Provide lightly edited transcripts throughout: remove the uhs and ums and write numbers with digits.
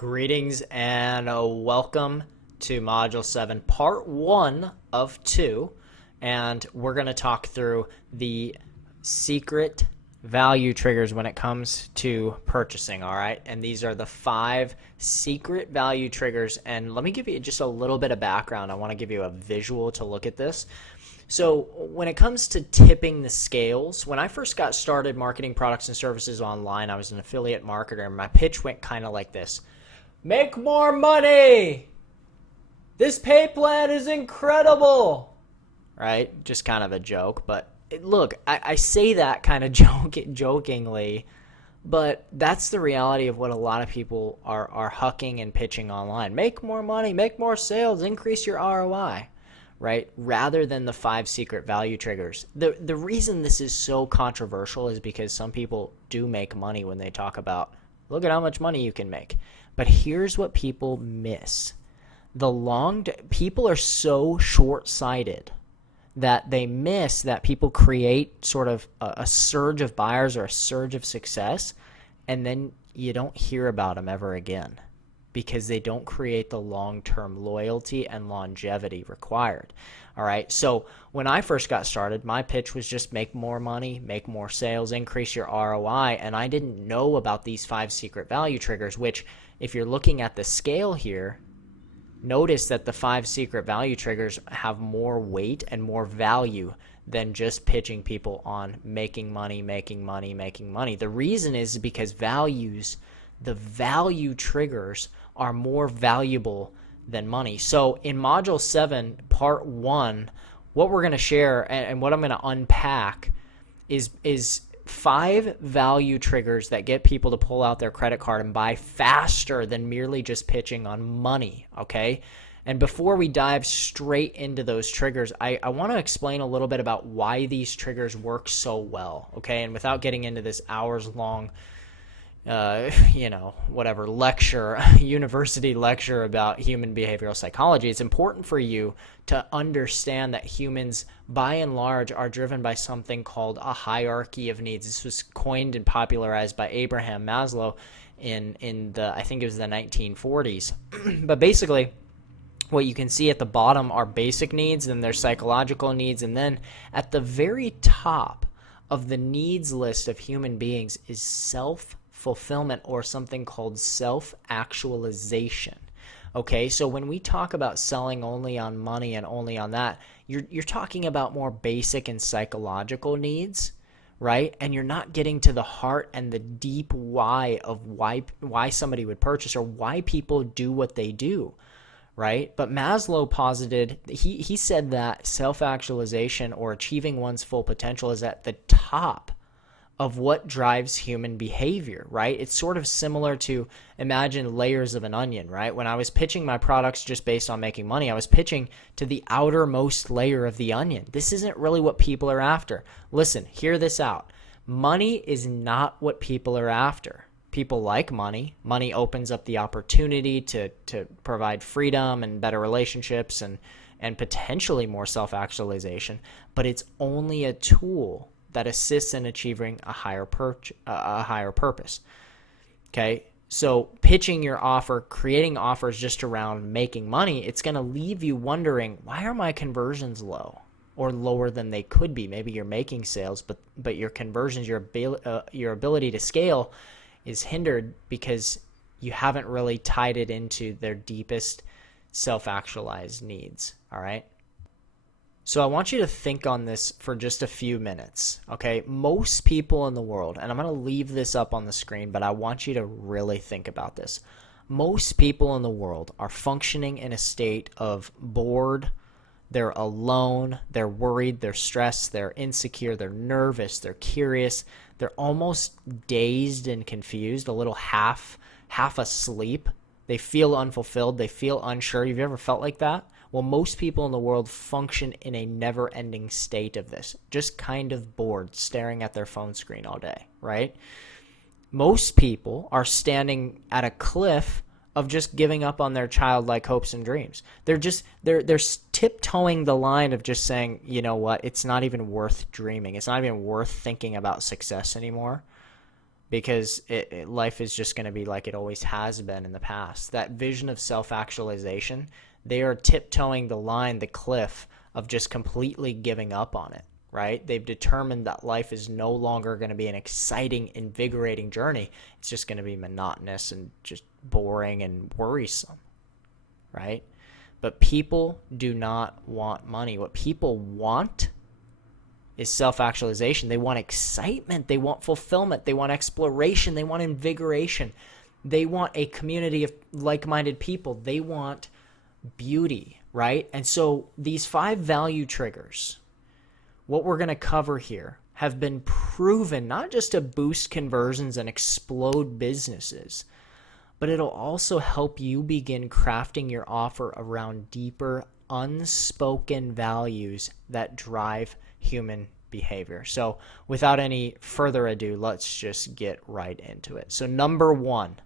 Greetings and welcome to Module 7, Part 1 of 2. And we're going to talk through the secret value triggers when it comes to purchasing, all right? And these are the 5 secret value triggers. And let me give you just a little bit of background. I want to give you a visual to look at this. So when it comes to tipping the scales, when I first got started marketing products and services online, I was an affiliate marketer, and my pitch went kind of like this. Make more money! This pay plan is incredible! Right? Just kind of a joke, but look, I say that kind of jokingly, but that's the reality of what a lot of people are hucking and pitching online. Make more money, make more sales, increase your ROI, right? Rather than the 5 secret value triggers. The reason this is so controversial is because some people do make money when they talk about, look at how much money you can make. But here's what people miss. People are so short-sighted that they miss that people create sort of a surge of buyers or a surge of success, and then you don't hear about them ever again because they don't create the long-term loyalty and longevity required. All right, so when I first got started, my pitch was just make more money, make more sales, increase your ROI, and I didn't know about these 5 secret value triggers, which if you're looking at the scale here, notice that the 5 secret value triggers have more weight and more value than just pitching people on making money, making money, making money. The reason is because the value triggers are more valuable than money. So in Module 7, Part 1, what we're going to share and what I'm going to unpack is 5 value triggers that get people to pull out their credit card and buy faster than merely just pitching on money, okay? And before we dive straight into those triggers, I want to explain a little bit about why these triggers work so well, okay? And without getting into this hours-long university lecture about human behavioral psychology, it's important for you to understand that humans, by and large, are driven by something called a hierarchy of needs. This was coined and popularized by Abraham Maslow in the, I think it was the 1940s. But basically, what you can see at the bottom are basic needs, then there's psychological needs, and then at the very top of the needs list of human beings is self-fulfillment, or something called self-actualization. Okay, so when we talk about selling only on money and only on that, you're talking about more basic and psychological needs, right? And you're not getting to the heart and the deep why of why somebody would purchase or why people do what they do, right? But Maslow posited, he said that self-actualization or achieving one's full potential is at the top of what drives human behavior, right? It's sort of similar to, imagine layers of an onion, right? When I was pitching my products just based on making money, I was pitching to the outermost layer of the onion. This isn't really what people are after. Listen, hear this out. Money is not what people are after. People like money. Money opens up the opportunity to provide freedom and better relationships and potentially more self-actualization, but it's only a tool that assists in achieving a higher purpose. Okay, so pitching your offer, creating offers just around making money, it's going to leave you wondering, why are my conversions low or lower than they could be? Maybe you're making sales, but your conversions, your ability to scale is hindered because you haven't really tied it into their deepest self-actualized needs. All right. So I want you to think on this for just a few minutes, okay? Most people in the world, and I'm going to leave this up on the screen, but I want you to really think about this. Most people in the world are functioning in a state of bored, they're alone, they're worried, they're stressed, they're insecure, they're nervous, they're curious, they're almost dazed and confused, a little half asleep. They feel unfulfilled, they feel unsure. Have you ever felt like that? Well, most people in the world function in a never-ending state of this, just kind of bored, staring at their phone screen all day, right? Most people are standing at a cliff of just giving up on their childlike hopes and dreams. They're tiptoeing the line of just saying, you know what, it's not even worth dreaming. It's not even worth thinking about success anymore. because life is just going to be like it always has been in the past. That vision of self-actualization, they are tiptoeing the line, the cliff of just completely giving up on it, right? They've determined that life is no longer going to be an exciting, invigorating journey. It's just going to be monotonous and just boring and worrisome, right? But people do not want money. What people want is self-actualization. They want excitement. They want fulfillment. They want exploration. They want invigoration. They want a community of like-minded people. They want beauty, right? And so these 5 value triggers, what we're going to cover here, have been proven not just to boost conversions and explode businesses, but it'll also help you begin crafting your offer around deeper, unspoken values that drive human behavior. So without any further ado, let's just get right into it. So number 1,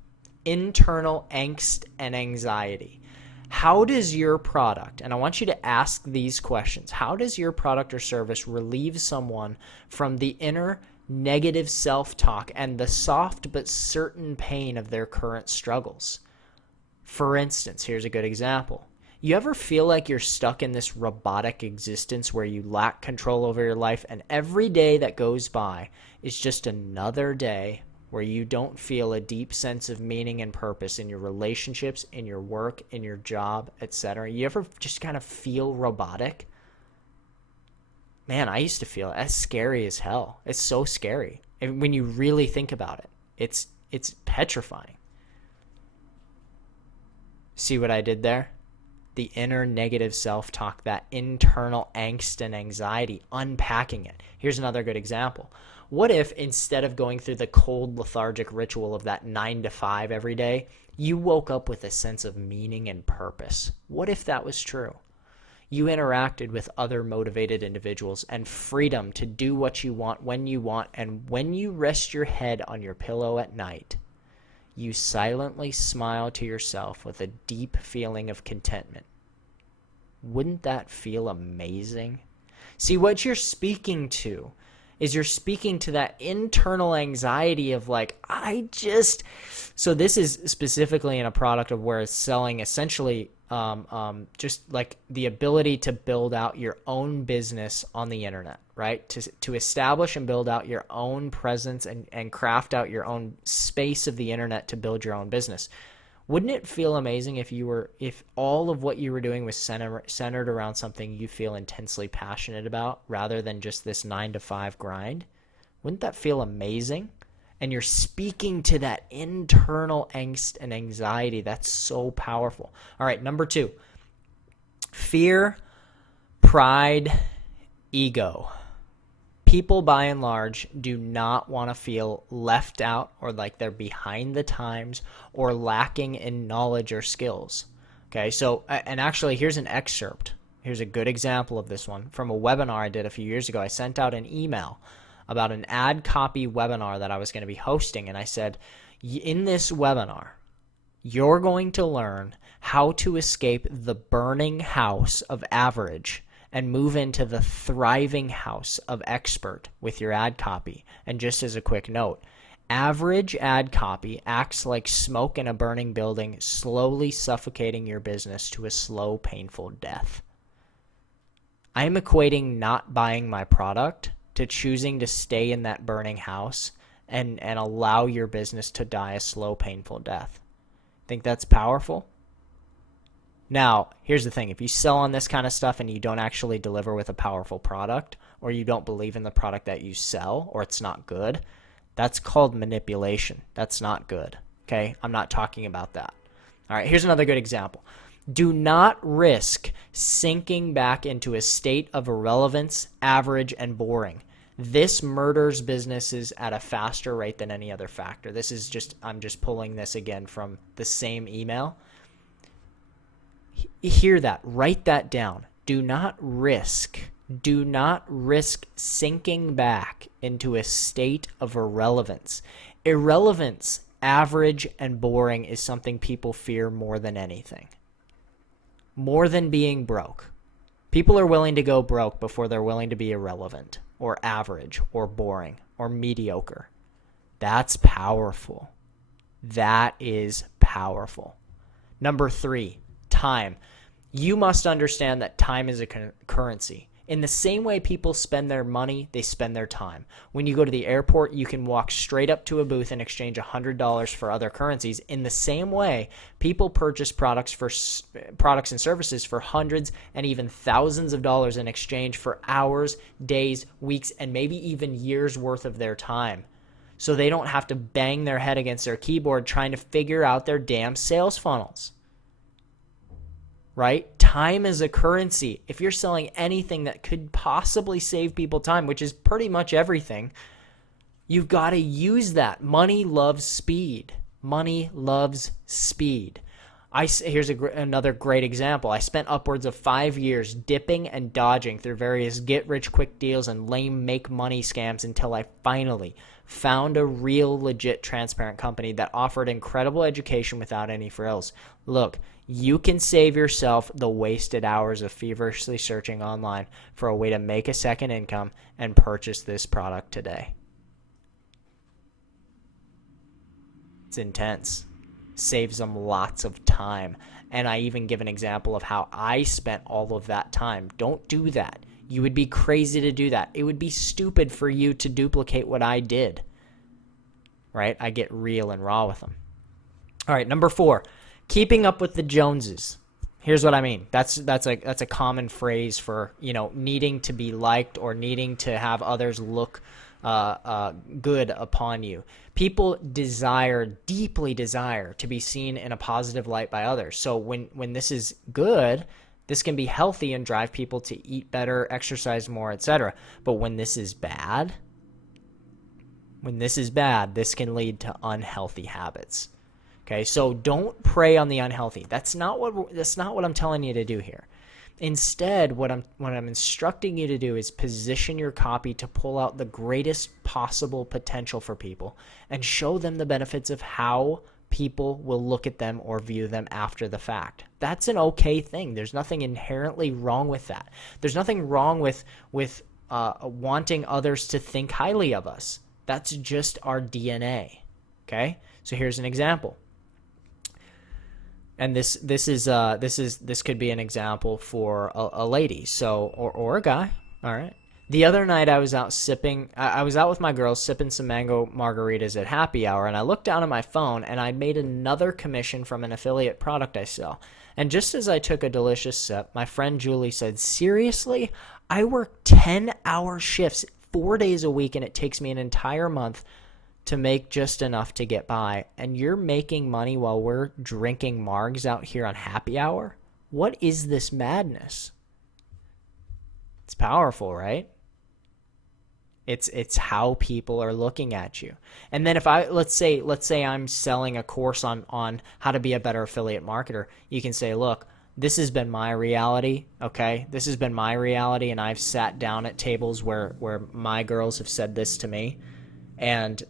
internal angst and anxiety. How does your product, and I want you to ask these questions, how does your product or service relieve someone from the inner negative self-talk and the soft but certain pain of their current struggles? For instance, here's a good example. You ever feel like you're stuck in this robotic existence where you lack control over your life, and every day that goes by is just another day where you don't feel a deep sense of meaning and purpose in your relationships, in your work, in your job, etc.? You ever just kind of feel robotic? Man, I used to feel it. That's scary as hell. It's so scary. And when you really think about it, it's petrifying. See what I did there? The inner negative self-talk, that internal angst and anxiety, unpacking it. Here's another good example. What if instead of going through the cold, lethargic ritual of that 9 to 5 every day, you woke up with a sense of meaning and purpose? What if that was true? You interacted with other motivated individuals and freedom to do what you want, and when you rest your head on your pillow at night, you silently smile to yourself with a deep feeling of contentment. Wouldn't that feel amazing? See, what you're speaking to is you're speaking to that internal anxiety of like, so this is specifically in a product of where it's selling essentially just like the ability to build out your own business on the internet, right? To establish and build out your own presence and craft out your own space of the internet to build your own business. Wouldn't it feel amazing if all of what you were doing was centered around something you feel intensely passionate about rather than just this 9 to 5 grind? Wouldn't that feel amazing? And you're speaking to that internal angst and anxiety. That's so powerful. All right, number 2, fear, pride, ego. People, by and large, do not want to feel left out or like they're behind the times or lacking in knowledge or skills. Okay, so, and actually, here's an excerpt. Here's a good example of this one from a webinar I did a few years ago. I sent out an email about an ad copy webinar that I was going to be hosting, and I said, in this webinar, you're going to learn how to escape the burning house of average and move into the thriving house of expert with your ad copy. And just as a quick note, average ad copy acts like smoke in a burning building, slowly suffocating your business to a slow, painful death. I am equating not buying my product to choosing to stay in that burning house and allow your business to die a slow, painful death. Think that's powerful? Now, here's the thing. If you sell on this kind of stuff and you don't actually deliver with a powerful product, or you don't believe in the product that you sell, or it's not good, that's called manipulation. That's not good. Okay? I'm not talking about that. All right, here's another good example. Do not risk sinking back into a state of irrelevance, average, and boring. This murders businesses at a faster rate than any other factor. This is just, I'm just pulling this again from the same email. Hear that. Write that down. Do not risk sinking back into a state of irrelevance. Irrelevance, average, and boring is something people fear more than anything. More than being broke. People are willing to go broke before they're willing to be irrelevant or average or boring or mediocre. That's powerful. That is powerful. Number 3, time. You must understand that time is a currency. In the same way people spend their money, they spend their time. When you go to the airport, you can walk straight up to a booth and exchange $100 for other currencies. In the same way, people purchase products and services for hundreds and even thousands of dollars in exchange for hours, days, weeks, and maybe even years worth of their time. So they don't have to bang their head against their keyboard trying to figure out their damn sales funnels. Right? Time is a currency. If you're selling anything that could possibly save people time, which is pretty much everything, you've got to use that. Money loves speed. Money loves speed. Here's another great example. I spent upwards of 5 years dipping and dodging through various get-rich-quick deals and lame make-money scams until I finally found a real, legit, transparent company that offered incredible education without any frills. Look, you can save yourself the wasted hours of feverishly searching online for a way to make a second income and purchase this product today. It's intense. Saves them lots of time. And I even give an example of how I spent all of that time. Don't do that. You would be crazy to do that. It would be stupid for you to duplicate what I did. Right? I get real and raw with them. All right, number 4, keeping up with the Joneses. Here's what I mean. That's a common phrase for, needing to be liked or needing to have others look good upon you. People deeply desire to be seen in a positive light by others. So when this is good, this can be healthy and drive people to eat better, exercise more, etc. But when this is bad, this can lead to unhealthy habits. Okay, so don't prey on the unhealthy. That's not what I'm telling you to do here. Instead, what I'm instructing you to do is position your copy to pull out the greatest possible potential for people and show them the benefits of how people will look at them or view them after the fact. That's an okay thing. There's nothing inherently wrong with that. There's nothing wrong with wanting others to think highly of us. That's just our DNA. Okay? So here's an example. And this could be an example for a lady, so or a guy. All right. The other night I was out with my girls sipping some mango margaritas at happy hour, and I looked down at my phone and I made another commission from an affiliate product I sell. And just as I took a delicious sip, my friend Julie said, "Seriously? I work 10-hour shifts 4 days a week, and it takes me an entire month to make just enough to get by, and you're making money while we're drinking margs out here on happy hour? What is this madness?" It's powerful, right? It's how people are looking at you. And then if let's say I'm selling a course on how to be a better affiliate marketer, you can say, "Look, this has been my reality, okay? This has been my reality, and I've sat down at tables where my girls have said this to me. And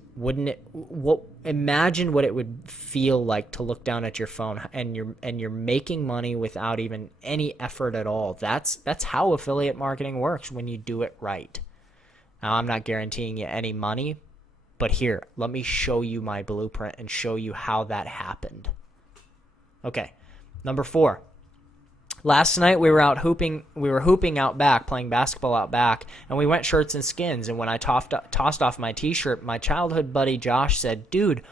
imagine what it would feel like to look down at your phone and you're making money without even any effort at all. That's how affiliate marketing works when you do it right. Now, I'm not guaranteeing you any money, but here, let me show you my blueprint and show you how that happened. Okay, number 4. Last night we were hooping out back, playing basketball out back, and we went shirts and skins. And when I tossed off my t-shirt, my childhood buddy Josh said, "Dude,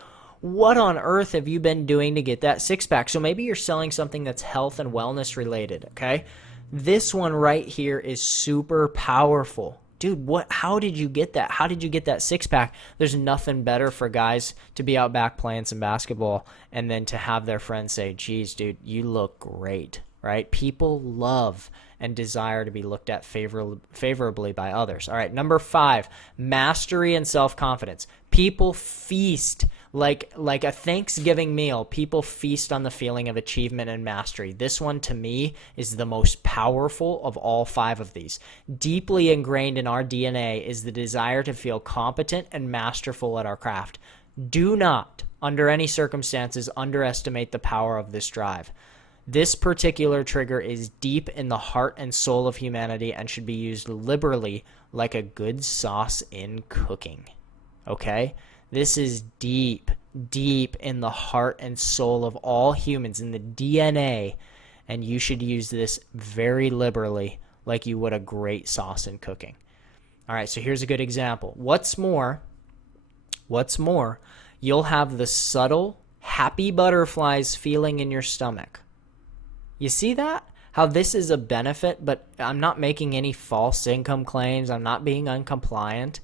what on earth have you been doing to get that six-pack?" So maybe you're selling something that's health and wellness related, okay? This one right here is super powerful. Dude, how did you get that? How did you get that six-pack? There's nothing better for guys to be out back playing some basketball and then to have their friends say, "Geez, dude, you look great." Right? People love and desire to be looked at favorably by others. All right, number 5, mastery and self-confidence. People feast like a Thanksgiving meal. People feast on the feeling of achievement and mastery. This one, to me, is the most powerful of all 5 of these. Deeply ingrained in our DNA is the desire to feel competent and masterful at our craft. Do not, under any circumstances, underestimate the power of this drive. This particular trigger is deep in the heart and soul of humanity and should be used liberally like a good sauce in cooking. Okay? This is deep, deep in the heart and soul of all humans, in the DNA, and you should use this very liberally, like you would a great sauce in cooking. All right, so here's a good example. What's more, you'll have the subtle, happy butterflies feeling in your stomach. You see that? How this is a benefit, but I'm not making any false income claims. I'm not being uncompliant.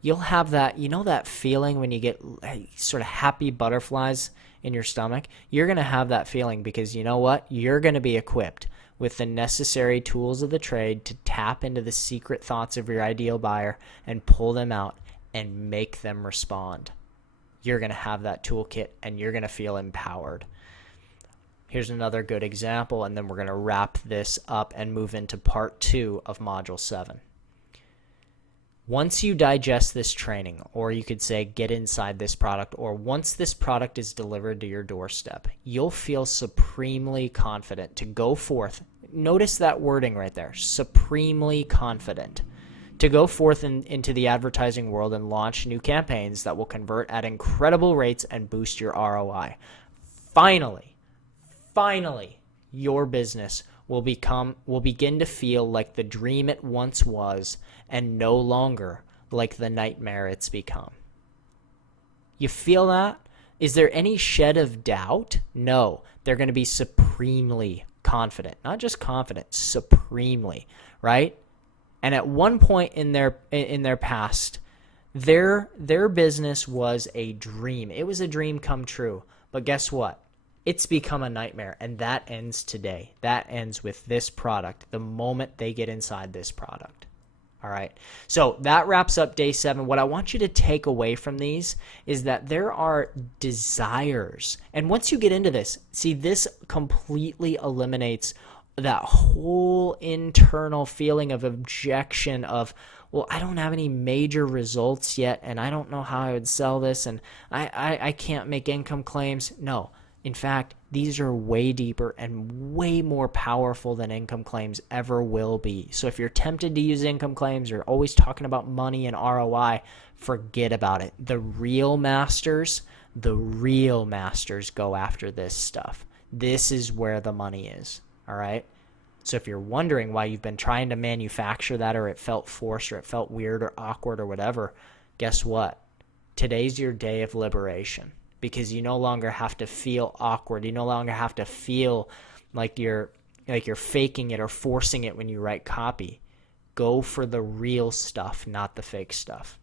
You'll have that, that feeling when you get sort of happy butterflies in your stomach. You're going to have that feeling because you know what? You're going to be equipped with the necessary tools of the trade to tap into the secret thoughts of your ideal buyer and pull them out and make them respond. You're going to have that toolkit and you're going to feel empowered. Here's another good example, and then we're going to wrap this up and move into part 2 of Module 7. Once you digest this training, or you could say get inside this product, or once this product is delivered to your doorstep, you'll feel supremely confident to go forth. Notice that wording right there, supremely confident, to go forth into the advertising world and launch new campaigns that will convert at incredible rates and boost your ROI. Finally, your business will begin to feel like the dream it once was and no longer like the nightmare it's become. You feel that? Is there any shed of doubt? No, they're going to be supremely confident. Not just confident, supremely, right? And at one point in their past, their business was a dream. It was a dream come true. But guess what? It's become a nightmare, and that ends today. That ends with this product, the moment they get inside this product. All right. So that wraps up day 7. What I want you to take away from these is that there are desires. And once you get into this, see, this completely eliminates that whole internal feeling of objection of, well, I don't have any major results yet, and I don't know how I would sell this, and I can't make income claims. No. In fact, these are way deeper and way more powerful than income claims ever will be. So if you're tempted to use income claims, you're always talking about money and ROI, forget about it. The real masters go after this stuff. This is where the money is, all right? So if you're wondering why you've been trying to manufacture that, or it felt forced, or it felt weird or awkward or whatever, guess what? Today's your day of liberation. Because you no longer have to feel awkward. You no longer have to feel like you're faking it or forcing it when you write copy. Go for the real stuff, not the fake stuff.